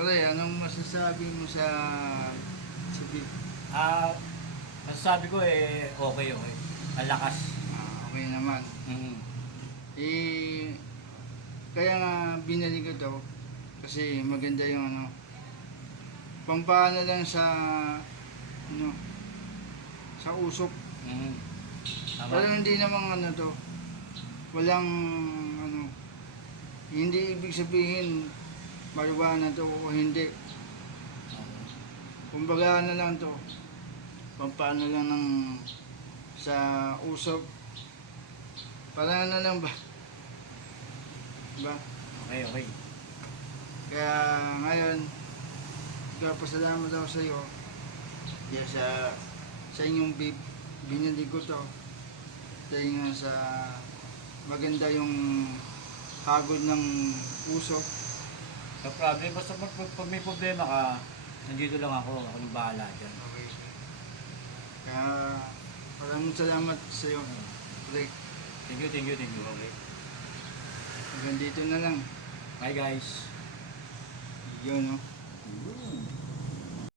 Pare, anong masasabi mo sa si Vic? Masasabi ko okay. Ang lakas. Okay naman. Mm. Eh, kaya nga binili ko to kasi maganda yung ano, pampaano lang sa ano, sa usok. Mm. Tama. Pero hindi namang ano to, walang ano, hindi ibig sabihin marijuana to o hindi. Kumbaga ano lang to, pampaano lang ng sa usok. Para ano lang ba? Diba? Okay. Kaya ngayon, pasalamat ako sa iyo. Kaya sa inyong binili ko to. Dahil nga sa maganda yung hagod ng usok. No problem. Basta pag may problema ka, nandito lang ako. Ako yung bahala dyan. Okay. Kaya maraming salamat sa iyo. Pre, Thank you. okay. Hanggang dito na lang. Bye guys. Yun, no?